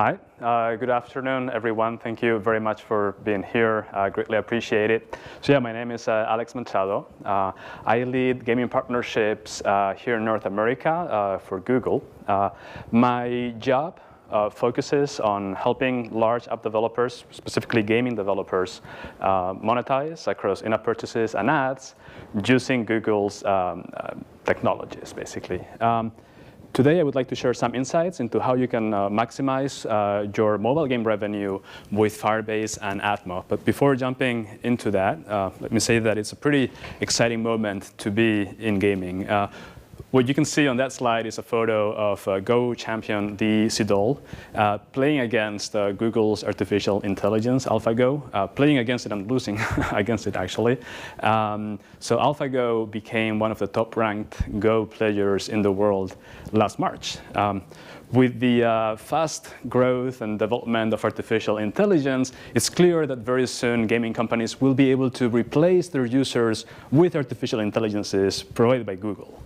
Hi, good afternoon, everyone. Thank you very much for being here. Greatly appreciate it. So yeah, my name is Alex Machado. I lead gaming partnerships here in North America for Google. My job focuses on helping large app developers, specifically gaming developers, monetize across in-app purchases and ads using Google's technologies, basically. Today, I would like to share some insights into how you can maximize your mobile game revenue with Firebase and AdMob. But before jumping into that, let me say that it's a pretty exciting moment to be in gaming. What you can see on that slide is a photo of Go champion Lee Sedol playing against Google's artificial intelligence, AlphaGo, playing against it and losing against it, actually. So AlphaGo became one of the top-ranked Go players in the world last March. With the fast growth and development of artificial intelligence, it's clear that very soon gaming companies will be able to replace their users with artificial intelligences provided by Google.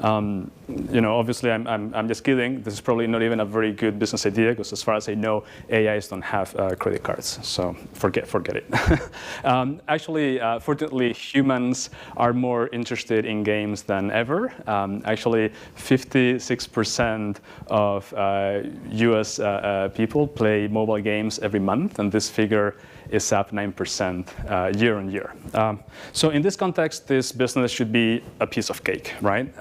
Obviously, I'm just kidding. This is probably not even a very good business idea because, as far as I know, AIs don't have credit cards. So forget it. Actually, fortunately, humans are more interested in games than ever. Actually, 56% of US people play mobile games every month, and this figure is up 9% year on year. So in this context, this business should be a piece of cake, right?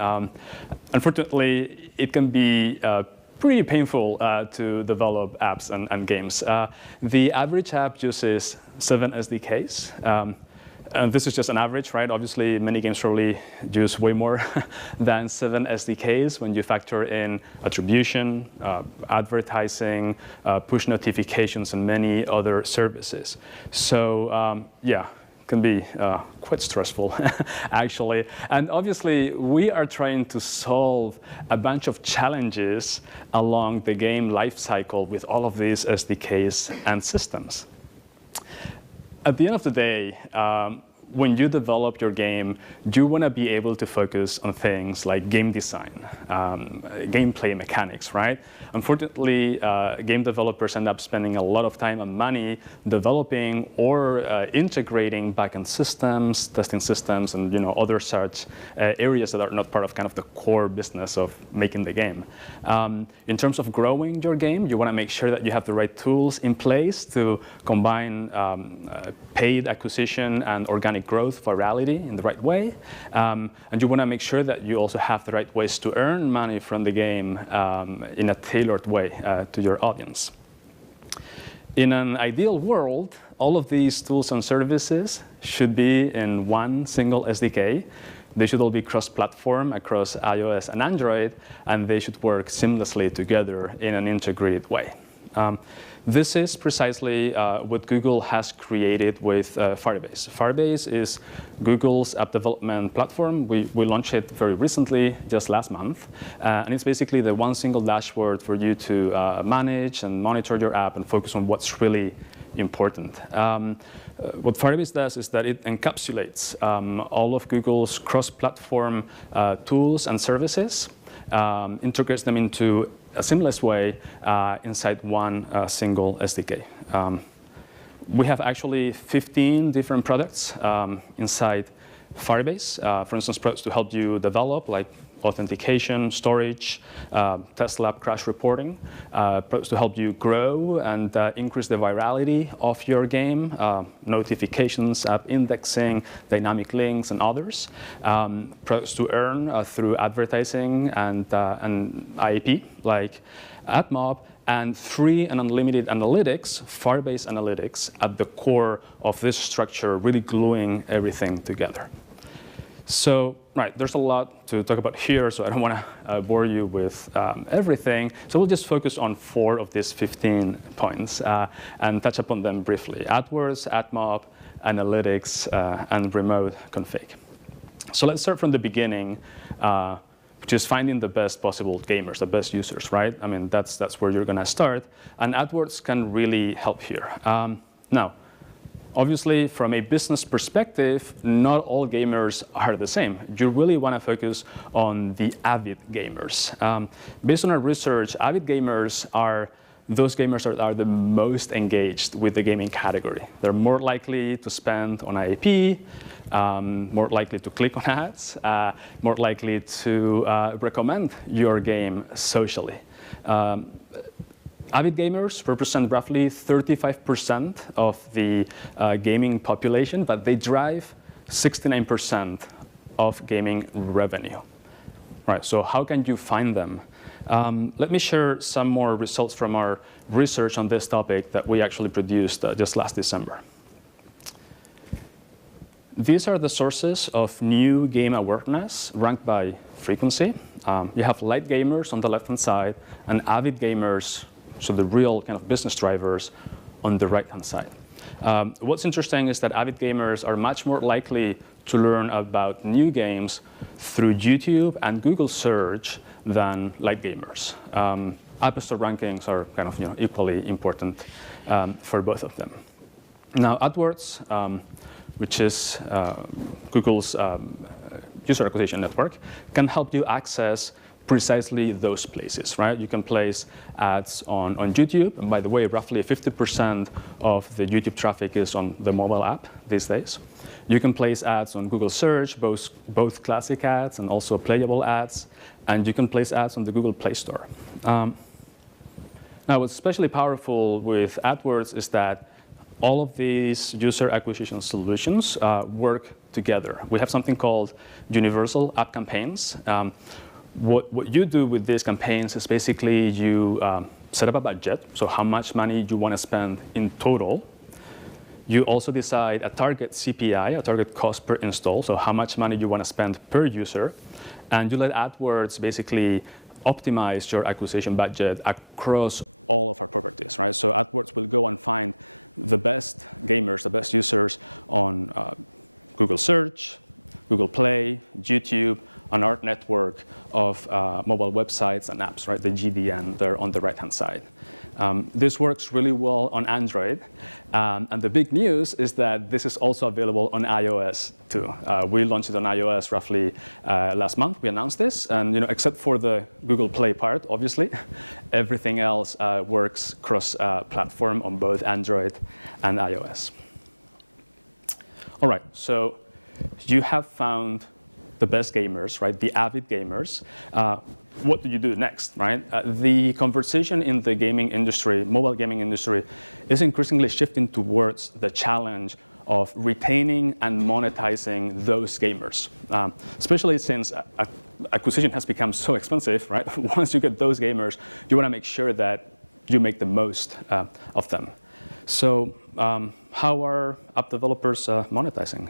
Unfortunately, it can be pretty painful to develop apps and games. The average app uses 7 SDKs. And this is just an average, right? Obviously, many games probably use way more than 7 SDKs when you factor in attribution, advertising, push notifications, and many other services. So yeah, it can be quite stressful, actually. And obviously, we are trying to solve a bunch of challenges along the game lifecycle with all of these SDKs and systems. At the end of the day, when you develop your game, you want to be able to focus on things like game design, gameplay mechanics, right? Unfortunately, game developers end up spending a lot of time and money developing or integrating backend systems, testing systems, and other such areas that are not part of kind of the core business of making the game. In terms of growing your game, you want to make sure that you have the right tools in place to combine paid acquisition and organic growth, virality in the right way. And you want to make sure that you also have the right ways to earn money from the game in a tailored way to your audience. In an ideal world, all of these tools and services should be in one single SDK. They should all be cross-platform across iOS and Android, and they should work seamlessly together in an integrated way. This is precisely what Google has created with Firebase. Firebase is Google's app development platform. We launched it very recently, just last month. And it's basically the one single dashboard for you to manage and monitor your app and focus on what's really important. What Firebase does is that it encapsulates all of Google's cross-platform tools and services, integrates them into a seamless way inside one single SDK. We have actually 15 different products inside Firebase. For instance, products to help you develop, like authentication, storage, test lab crash reporting, products to help you grow and increase the virality of your game, notifications, app indexing, dynamic links, and others, products to earn through advertising and IAP, like AdMob, and free and unlimited analytics, Firebase analytics, at the core of this structure, really gluing everything together. So, right, there's a lot to talk about here, so I don't want to bore you with everything. So we'll just focus on 4 of these 15 points and touch upon them briefly: AdWords, AdMob, analytics, and remote config. So let's start from the beginning, which is finding the best possible gamers, the best users, right? I mean, that's where you're going to start. And AdWords can really help here. Now, obviously, from a business perspective, not all gamers are the same. You really want to focus on the avid gamers. Based on our research, avid gamers are those gamers are the most engaged with the gaming category. They're more likely to spend on IAP, more likely to click on ads, more likely to recommend your game socially. Avid gamers represent roughly 35% of the gaming population, but they drive 69% of gaming revenue. Right, so how can you find them? Let me share some more results from our research on this topic that we actually produced just last December. These are the sources of new game awareness ranked by frequency. You have light gamers on the left-hand side and avid gamers, so the real kind of business drivers, on the right-hand side. What's interesting is that avid gamers are much more likely to learn about new games through YouTube and Google search than light gamers. App Store rankings are kind of equally important for both of them. Now, AdWords, which is Google's user acquisition network, can help you access precisely those places, right? You can place ads on YouTube. And by the way, roughly 50% of the YouTube traffic is on the mobile app these days. You can place ads on Google search, both classic ads and also playable ads. And you can place ads on the Google Play Store. Now, what's especially powerful with AdWords is that all of these user acquisition solutions work together. We have something called universal app campaigns. What you do with these campaigns is basically you set up a budget, so how much money you want to spend in total. You also decide a target CPI, a target cost per install, so how much money you want to spend per user. And you let AdWords basically optimize your acquisition budget across all of our properties, right? So AdWords will go and find the best gamers, the best users on Google Search, Google Play, YouTube, on our network of mobile websites and apps, right? The GDN there on the right-hand side. This works really well on Android. And the big news is that this is also available on iOS too. We launched it on iOS roughly last month. We announced this. And except for the Google Play part, obviously, everything else works cross-platform on both Android and iOS. All right, so you have found the best gamers, right? The avid gamers. What do you do next, right? The conversation in the gaming industry, mobile gaming industry, is increasingly shifting towards the challenge of retaining and monetizing those gamers, especially since acquisition has become so expensive, right? Once you get those gamers, you want to make sure that you make the most of them. So how are app developers monetizing?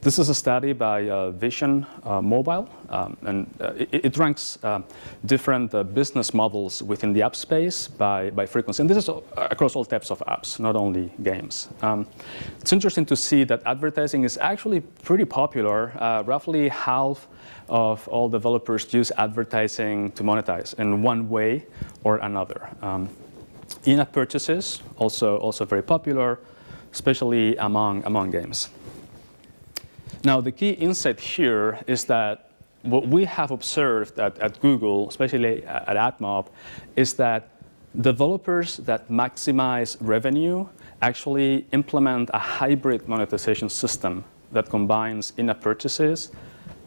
This is a study by Vision Mobile, and it ranks different business models within the app space by frequency. And this is across all types of apps, not only games. It's interesting to see that advertising is actually pretty popular. Roughly half of all developers use advertising to monetize in one way or another. In-app purchases, also very popular, especially among games. Now, the key insight here is that what we have observed at Google, especially at AdMob, is that developers that maximize revenue actually implement a hybrid monetization system that combines in-app purchases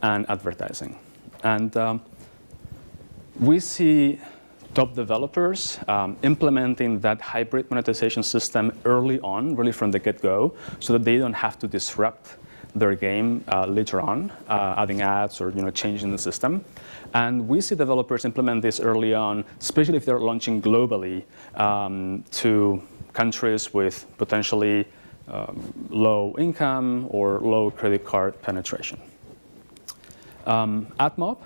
and advertising. And we see top developers implementing that hybrid monetization system early on, really from the get-go, so that they don't have to disrupt their game later on, adding ads or changing the system. And we see developers implement this early on, especially if they're launching globally to countries with potentially low income or low credit card penetration. AdMob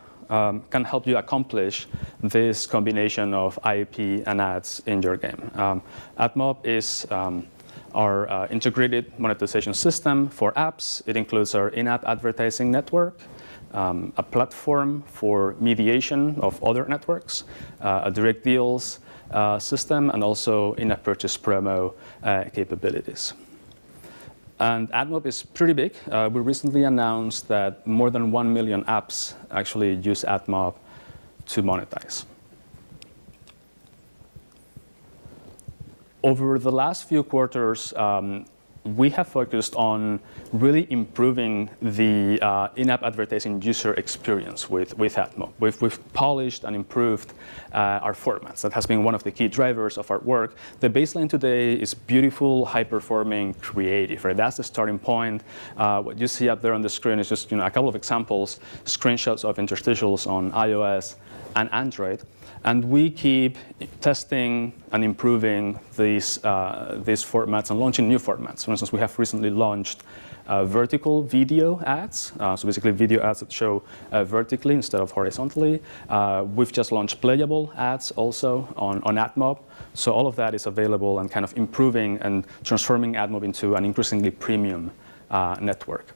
can help you accomplish this combination of IAP and ads in your game. AdMob is our integrated monetization system for apps. It includes our in-app advertising network, a platform for mediation of other networks, a direct deals system, and also in-app purchase promo capabilities. And AdMob is pretty big. We recently announced that more than 1 million apps actually use AdMob to monetize. Over the last few quarters, we have focused on really improving the in-app advertising user experience with AdMob. We've polished and improved our formats. That has been one of the key drivers of our work. The baseline today is beautiful, high-performing, creative. Right? That's the starting point. What you see up there on the screen is just a couple of examples, screenshots of interstitials on iOS and Android. And we keep testing and improving these formats and launching new formats. For instance, we have recently launched vertical video ads, so basically video ads that show vertically instead of horizontally. We've just launched playable ads also on AdMob. So all of that is available and kind of improving and transforming AdMob into an increasingly premium network.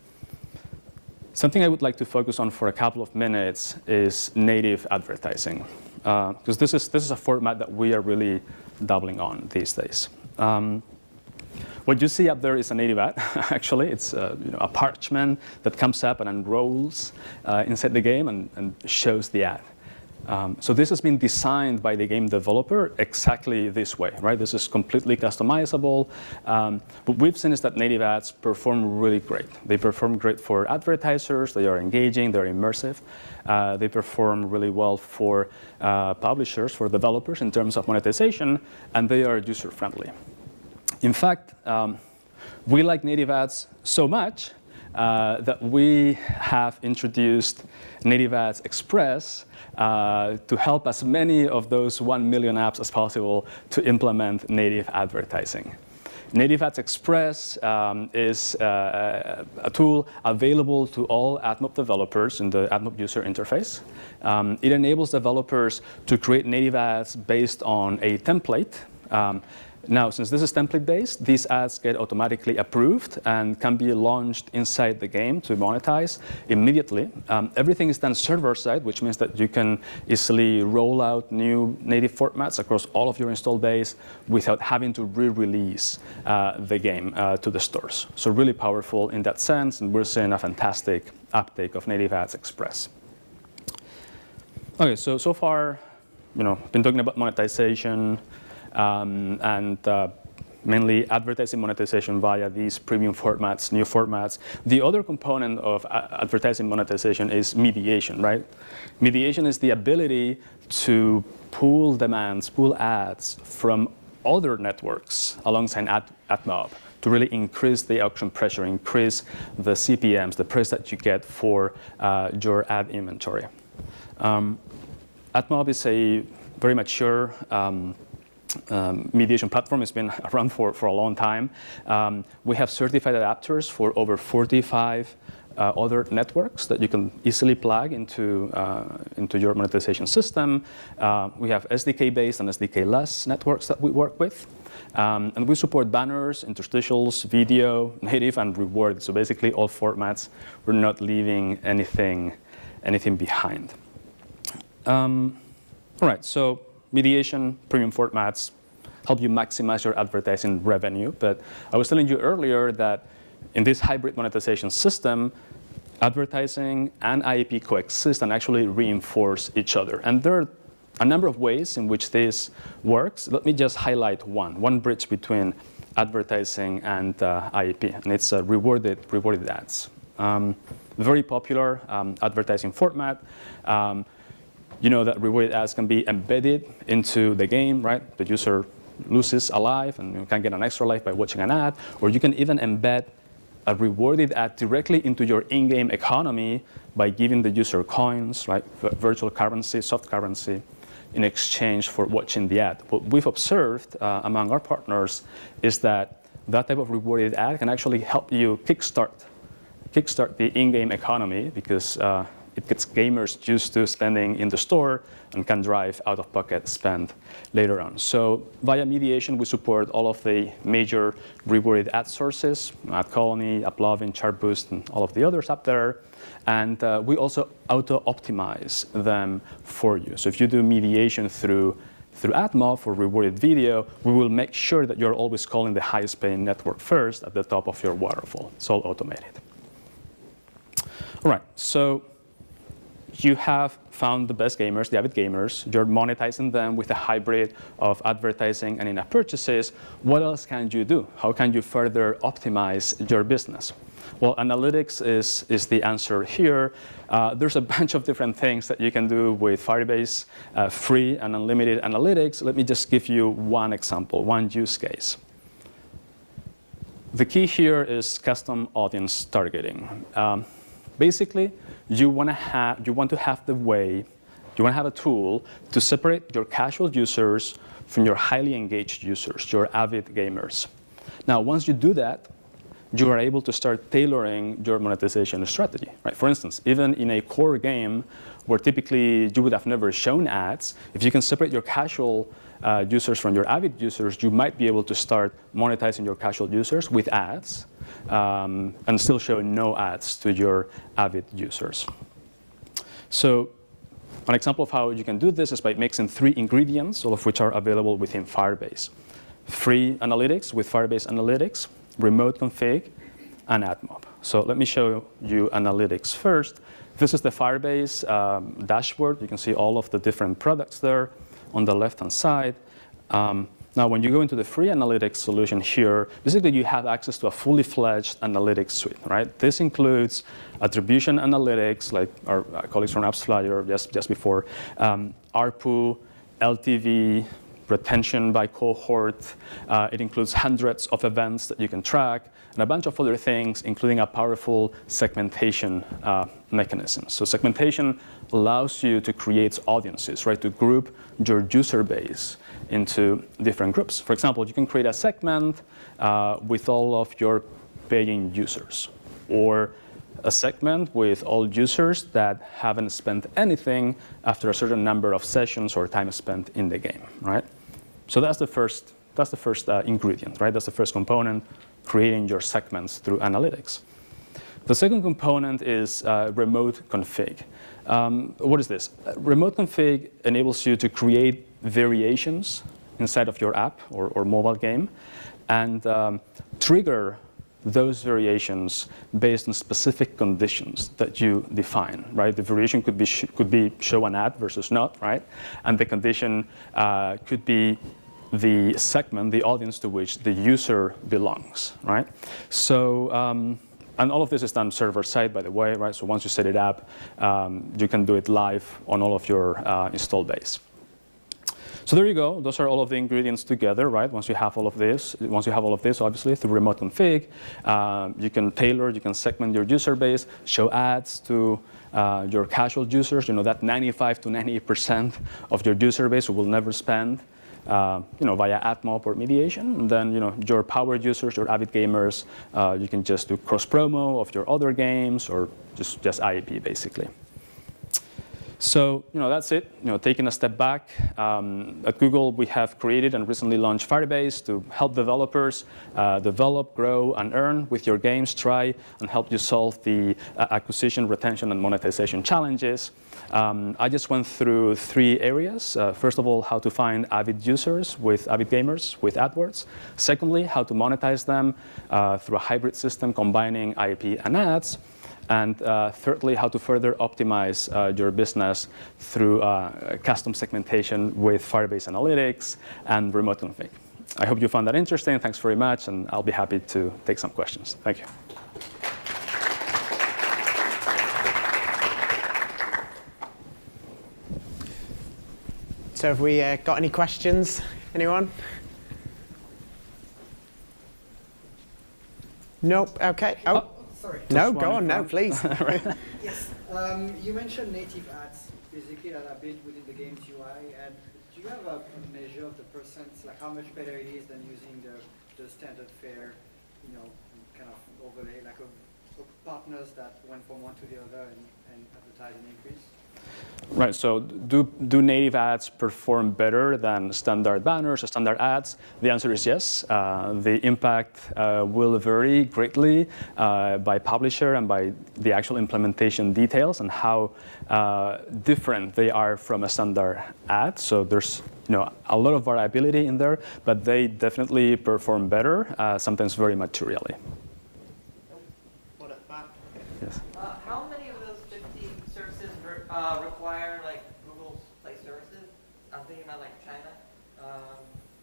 Something I would like to focus on for a couple of minutes is native advertising. Because this is a format that we are really doubling on these days. What you see up there is a native ad. Actually, it's a parchment that comes up and unrolls inside the game and shows the ad. So this has been designed by the game developer exactly this way, right? This is completely customizable. What we've seen is that native ads perform really great. They perform great for advertisers. They are engaging. They're immersive. They perform really well for publishers, for developers in terms of monetization, and they are user-friendly. In fact, we like native ads so much that we have introduced Native Ads Express to help as many of those 1 million apps as possible to implement native advertising. Native Ads Express is a tool available to all AdMob developers in the AdMob user interface. It enables developers to create native ads based on a template. Now, since this is template-based, these ads get automatically approved and can be launched inside the game to monetize immediately. Everything is done server-side, which means that you can easily roll out new native formats across all of your install base without having to re-release the game to the stores. So really powerful in that sense, and we're seeing a fantastic uptake of Native Ads Express. Okay, so far, been talking about monetization, and mainly advertising monetization via these premium formats, new formats. The other component of advertising monetization is mediation, right? Mediation is the ability to pull demands, pull ads from other networks alongside AdMob to really increase the auction pressure, increase the CPMs, the price that you get for your ad inventory. AdMob is a very mature mediation platform. Has been around for a long time. We have certified adapters for over 45 other networks that you can easily plug into your monetization system. We have SDK-based and SDK-less networks that we work with. And we support banners, interstitials, video, native, and reward. So basically all formats. We're not leaving anything behind. All right, so mediation, premium formats help you maximize your advertising revenue. But I was telling you earlier that in this hybrid monetization system, advertising and IAP coexist and actually reinforce each other. And there are a number of ways in which this works. Let me just highlight one bridge between advertising and IAP, and it's rewarded ads. Very popular advertising format. You know that rewarded ads can be embedded into the game, right? The user loses a life and you can get an extra life by watching an ad, or you can even embed a rewarded ad directly into your in-game economy by giving the user coins, right? Virtual currency, soft currency, in exchange for watching the ad. What we've observed among our partners is that that type of rewarded ad can actually help you kickstart the in-game economy because it gets gamers used to spending in the store and can drive out-of-pocket spend later on. So via mediation, we support all of the major rewarded ad sources, AdColony, AppLovin, Chartboost, and all of the others up there. And we also auto-optimize them for you. So if you do mediation through AdMob for rewarded video, we will make sure that you're always calling the highest paying network first at the top of your waterfall. It's all automated. All right, so you have found the best gamers, the avid gamers. You're monetizing them with a hybrid of advertising and in-app purchases. What else can you do? How can you further optimize your business? Well, analytics is the answer here. There's a bunch of different things that you can do with Firebase, free and unlimited analytics. Let me just give you one example, one use case. The key here is custom audience targeting. Basically, you want to have a tool to separate your casual users from your highly engaged users, your avid gamers. Now, once you do that, you are able to start tailoring your monetization strategy. Right? For instance, even in a core game where typically you would have never shown ads, if you can separate your casual users from your avid users, you might be able to start monetizing your casual users with ads and still show no ads to your avid users. So an example of how you can do this is by mixing 3 ingredients, all of which are available within Firebase. Free analytics with Firebase Analytics, remote config, and AdMob. So let me show you analytics first. This is the Firebase dashboard. You can see all of the different products there on the left-hand side. Now, when you go into the free analytics solution here, basically you have access to a fully fledged analytics suite, right? This includes attribution analytics, like our colleagues from AppsFlyer just before, ARPU, LTV, retention by cohort. It includes hundreds of events that you can track, and a bunch of other things, including a powerful segmentation mechanism. So segmentation allows you to create audiences, right? To group your user base into different groups. For example, you can create a segment with all of your paying users, or a segment with all users that haven't spent anything after a certain number of sessions or time spent in the game, right? So that's the first ingredient, right? That's the first component, creating your segments through analytics. The second component is remote config. What is this? Remote config enables you to create variations inside of your app or mobile game and trigger those variations based on specific conditions that you define, right? The variation could be show an ad versus not, right? And the condition could be the segment, the audience to which the user belongs, right? So, and all of this is done server-side, by the way, right? So once you set it up, you can do it live on all of your install base. So there you go. Those are all of the ingredients together, right? Once you have all of this, obviously, through remote config, you can tailor, you can segment your user base, show ads to your casual users. You know, that 95 to 98% of your user base who will never spend, via AdMob or mediation. And then, your power users, your avid gamers, you can just do cross promo of your other games or just IAP, basically. So, that's it. Taking a step back, at Google, we have created and recently launched Firebase to help developers develop, grow, and earn with your games, try and help you solve the acquisition, retention, and monetization challenges. I just went through 3 areas. First of all, how to find avid users with avid gamers with AdWords. Secondly, how to monetize them through a hybrid system combining IAP and ads. And thirdly, how to further optimize your business through custom segmentation with Firebase Analytics and remote config. I hope you found that interesting. Thanks very much, and I'll be happy to take some questions. Thank you. So have we got any questions? Anyone? Nope. OK. Oh. Sorry. No, go on. No, please. Yes. You mentioned native ads, basically, that are built within the game's UI. And do you have a measure of the percents, like how much better it is than using the standard fare, kind of overlay, like of partners that went from one to the other and advertise an increase? Right, so do native ads perform better than standard banners or standard ads? The answer is yes. The impact will vary greatly by publisher and by the actual implementation details and how different they are from a standard ad. So there's a lot of variability in there, but they definitely perform better, sometimes very materially. What about? Yes. How many of those 15 services require like Google's Play services? I'm thinking about like China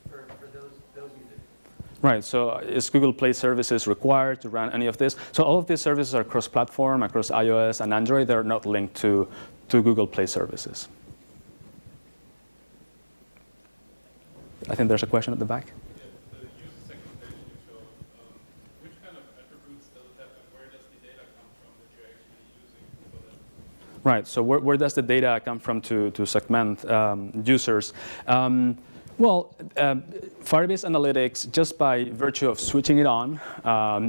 for those users. Right, so is Google Play services required to run any of this? So all of these services are cross-platform, across iOS and Android. They're not linked to Google Play services. I think there's a question at the back. Yeah, the user segmentation you showed, which kind of attributes does it have and where does the data come from that you're actually using for that? Right, so where does the data come from to segment users? Firebase Analytics, just by virtue of switching it on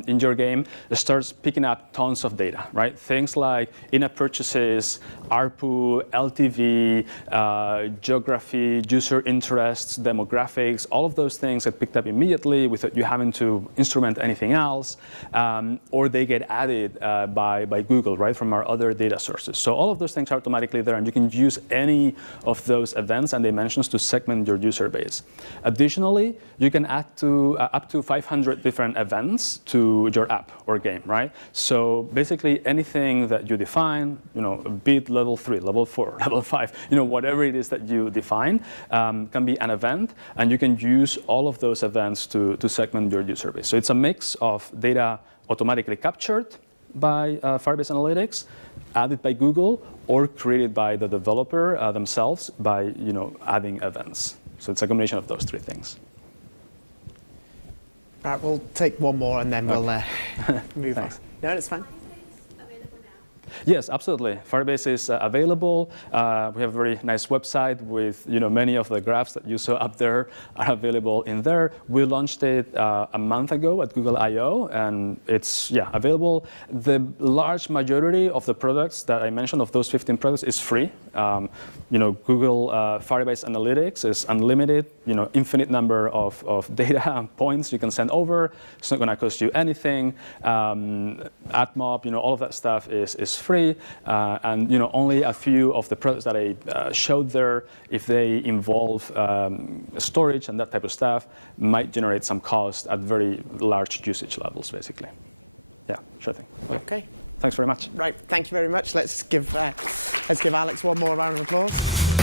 in your game, it starts picking up tons of data, right? Things like in-app purchases, ARPU, LTV, geography, user interests, demographics, all of those things get picked up immediately without you having to instrument anything else, or they get added by Google, right, from our other data sources. So all of those things are automatically there, and you can use any of those events and dimensions to segment your user base. Additionally, you can add up to 500 different events to your app or game, right? So basically anything that you define, be it level 3, level 4, level 5, whatever it is that you define can be an event, and you can use all of those events to segment your user base. So it's a mix of data automatically captured by Firebase Analytics, added by Google, or created by the developer themselves by adding events. So it's a combination of those three things. Right, we'll take one more and then we'll move on. Thanks. No, it's fine. Yes, absolutely. Firebase is available. We have a very nice website with many of the graphs that you saw up there are available in there. We launched it a month ago at Google I/O, and it's available. The large majority of the products that I mentioned, of those 15 products, is free. Google Firebase Analytics is unlimited. Infinite number of data points you can send over. It's not going to cost you anything. AdMob, all of that stuff is free, and only a few of the products that I showed there, if they involve storage and that type of stuff, might generate some cost at very large usage levels, basically. Yeah, sure thing. Okay. Thanks very much. Right, thank you very much. Let's give Alex one more round of applause.